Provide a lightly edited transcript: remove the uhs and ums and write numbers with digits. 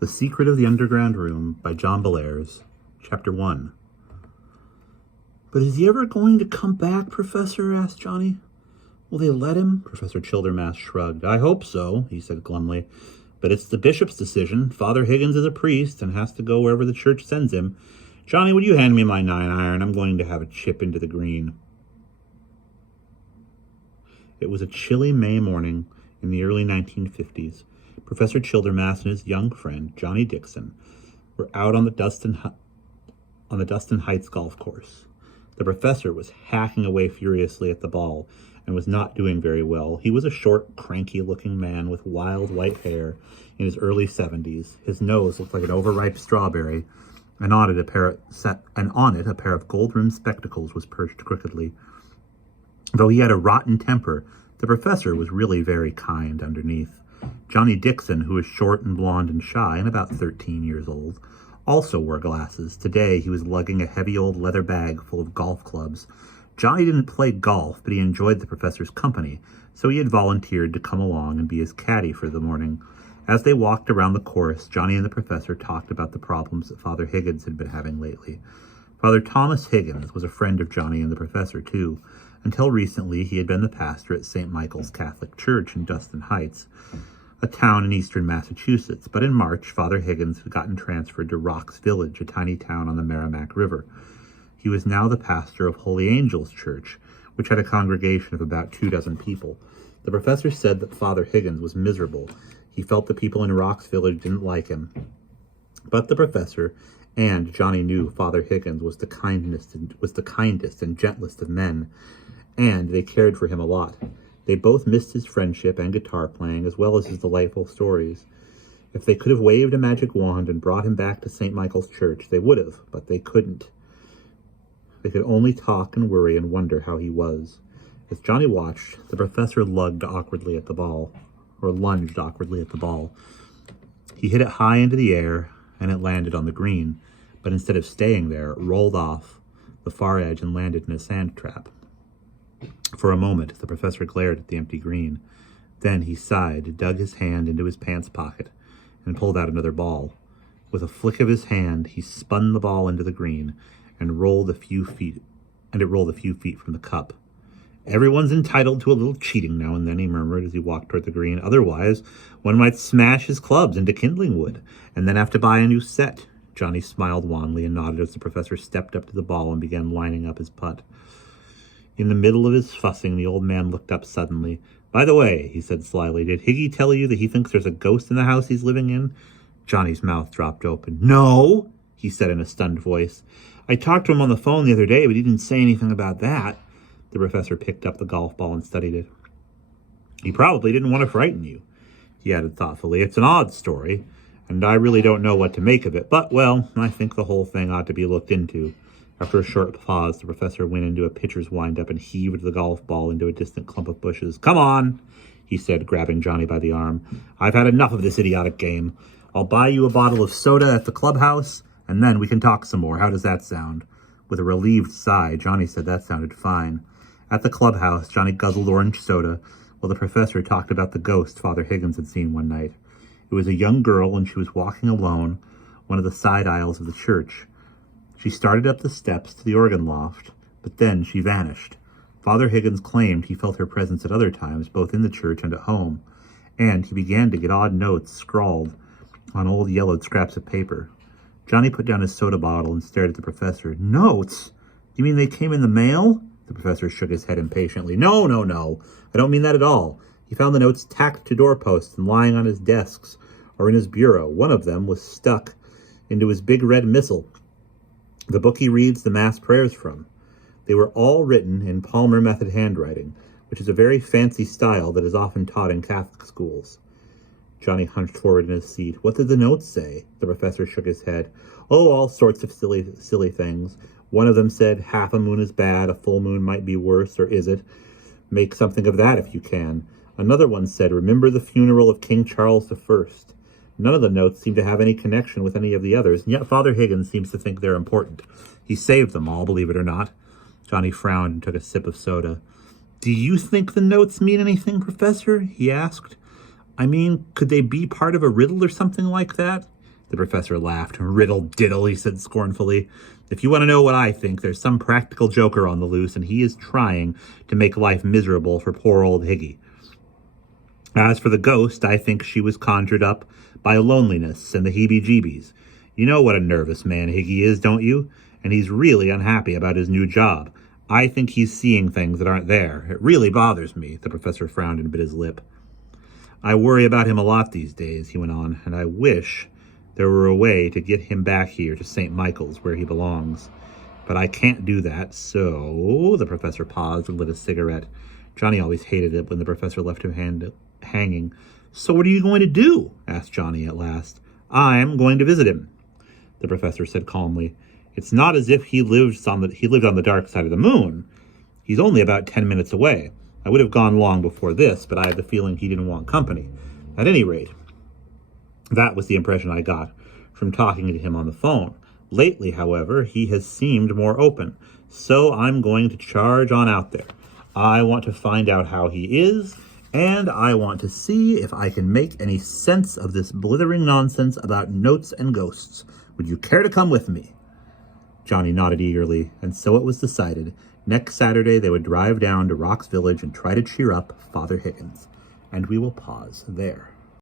The Secret of the Underground Room by John Bellairs, Chapter 1. "But is he ever going to come back, Professor?" asked Johnny. "Will they let him?" Professor Childermass shrugged. "I hope so," he said glumly. "But it's the bishop's decision. Father Higgins is a priest and has to go wherever the church sends him. Johnny, would you hand me my 9-iron? I'm going to have a chip into the green." It was a chilly May morning in the early 1950s. Professor Childermass and his young friend, Johnny Dixon, were out on the Dustin Heights golf course. The professor was hacking away furiously at the ball and was not doing very well. He was a short, cranky-looking man with wild white hair in his early 70s. His nose looked like an overripe strawberry, and on it a pair of gold-rimmed spectacles was perched crookedly. Though he had a rotten temper, the professor was really very kind underneath. Johnny Dixon, who was short and blond and shy and about 13 years old, also wore glasses. Today he was lugging a heavy old leather bag full of golf clubs. Johnny didn't play golf, but he enjoyed the professor's company, so he had volunteered to come along and be his caddy for the morning. As they walked around the course, Johnny and the professor talked about the problems that Father Higgins had been having lately. Father Thomas Higgins was a friend of Johnny and the professor, too. Until recently, he had been the pastor at St. Michael's Catholic Church in Dustin Heights, a town in eastern Massachusetts. But in March, Father Higgins had gotten transferred to Rocks Village, a tiny town on the Merrimack River. He was now the pastor of Holy Angels Church, which had a congregation of about 24 people. The professor said that Father Higgins was miserable. He felt the people in Rocks Village didn't like him. But the professor and Johnny knew Father Higgins was the kindest and gentlest of men, and they cared for him a lot. They both missed his friendship and guitar playing, as well as his delightful stories. If they could have waved a magic wand and brought him back to St. Michael's Church, they would have, but they couldn't. They could only talk and worry and wonder how he was. As Johnny watched, the professor lunged awkwardly at the ball. He hit it high into the air, and it landed on the green, but instead of staying there, it rolled off the far edge and landed in a sand trap. For a moment, the professor glared at the empty green. Then he sighed, dug his hand into his pants pocket, and pulled out another ball. With a flick of his hand, he spun the ball into the green and it rolled a few feet from the cup. "Everyone's entitled to a little cheating now and then," he murmured as he walked toward the green. "Otherwise, one might smash his clubs into kindling wood and then have to buy a new set." Johnny smiled wanly and nodded as the professor stepped up to the ball and began lining up his putt. In the middle of his fussing, the old man looked up suddenly. "By the way," he said slyly, "did Higgy tell you that he thinks there's a ghost in the house he's living in?" Johnny's mouth dropped open. "No," he said in a stunned voice. "I talked to him on the phone the other day, but he didn't say anything about that." The professor picked up the golf ball and studied it. "He probably didn't want to frighten you," he added thoughtfully. "It's an odd story, and I really don't know what to make of it, but, well, I think the whole thing ought to be looked into." After a short pause, the professor went into a pitcher's wind-up and heaved the golf ball into a distant clump of bushes. "Come on," he said, grabbing Johnny by the arm. "I've had enough of this idiotic game. I'll buy you a bottle of soda at the clubhouse, and then we can talk some more. How does that sound?" With a relieved sigh, Johnny said that sounded fine. At the clubhouse, Johnny guzzled orange soda while the professor talked about the ghost Father Higgins had seen one night. It was a young girl, and she was walking alone one of the side aisles of the church. She started up the steps to the organ loft, but then she vanished. Father Higgins claimed he felt her presence at other times, both in the church and at home, and he began to get odd notes scrawled on old yellowed scraps of paper. Johnny put down his soda bottle and stared at the professor. "Notes? You mean they came in the mail?" The professor shook his head impatiently. No. I don't mean that at all. He found the notes tacked to doorposts and lying on his desks or in his bureau. One of them was stuck into his big red missal, the book he reads the Mass prayers from. They were all written in Palmer method handwriting, which is a very fancy style that is often taught in Catholic schools. Johnny hunched forward in his seat. "What did the notes say?" The professor shook his head. "Oh, all sorts of silly things. One of them said, 'Half a moon is bad, a full moon might be worse, or is it? Make something of that if you can.' Another one said, 'Remember the funeral of King Charles I.' None of the notes seem to have any connection with any of the others, and yet Father Higgins seems to think they're important. He saved them all, believe it or not." Johnny frowned and took a sip of soda. "Do you think the notes mean anything, Professor?" he asked. "I mean, could they be part of a riddle or something like that?" The professor laughed. Riddle diddle, he said scornfully. If you want to know what I think, there's some practical joker on the loose, and he is trying to make life miserable for poor old Higgy. As for the ghost, I think she was conjured up by loneliness and the heebie-jeebies. You know what a nervous man Higgy is, don't you? And he's really unhappy about his new job. I think he's seeing things that aren't there. It really bothers me. The professor frowned and bit his lip. I worry about him a lot these days, he went on, and I wish there were a way to get him back here to St. Michael's, where he belongs. But I can't do that, so... The professor paused and lit a cigarette. Johnny always hated it when the professor left him hanging. So what are you going to do? Asked Johnny at last. I'm going to visit him, the professor said calmly. It's not as if he lived on the dark side of the moon. He's only about 10 minutes away. I would have gone long before this, but I had the feeling he didn't want company. At any rate, that was the impression I got from talking to him on the phone. Lately, however, he has seemed more open, so I'm going to charge on out there. I want to find out how he is, and I want to see if I can make any sense of this blithering nonsense about notes and ghosts. Would you care to come with me? Johnny nodded eagerly, and so it was decided. Next Saturday they would drive down to Rock's Village and try to cheer up Father Higgins. And we will pause there.